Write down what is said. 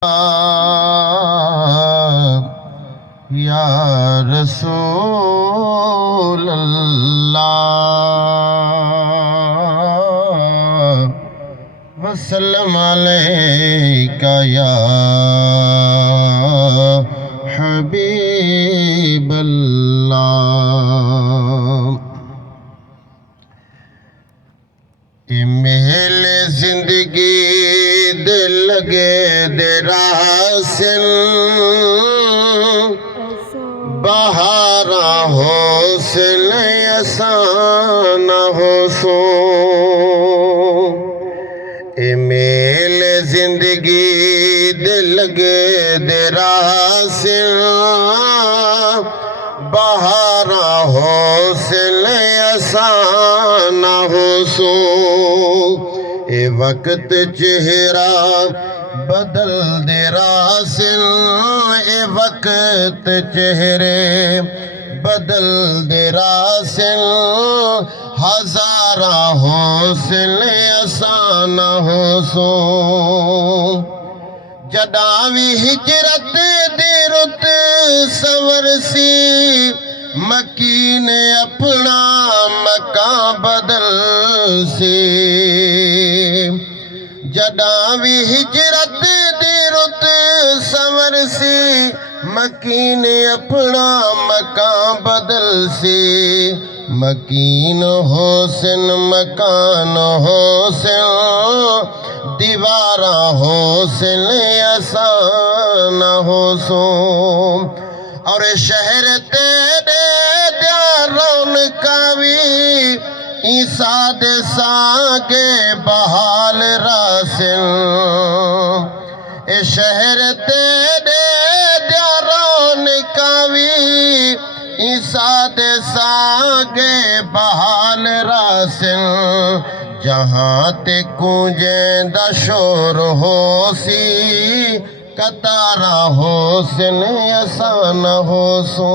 या रसूल अल्लाह वसल्लम अलैका या हबीब अल्लाह। ए महल जिंदगी दे लगे दे रासिल बहारा होसिल असान हो सो। ए मेल जिंदगी दे लगे दे रासिल बहारा होसिल असान हो सो। ए वक्त चेहरा बदल दे रासिल ए वक्त चेहरे बदल दे रासिल हजारा होसिल असान हो सो। जदा भी हिजरत दी रुत संवरसी मकीन अपना मकां बदल से। जदा भी हिजरत दी रुत संवरसी मकीन अपना मकां बदल से। मकीन होसिन मकान होसिन दीवारा होसिन असान हो सो। और शहर तेरे रौनका भी ईसा दे सागे बहाल रासिल। ए शहर तेरे रौनका भी ईसा दे सागे बहाल रासिल। जहाँ ते कूंजे दा शोर होसी कतारा होसिन असान हो सो।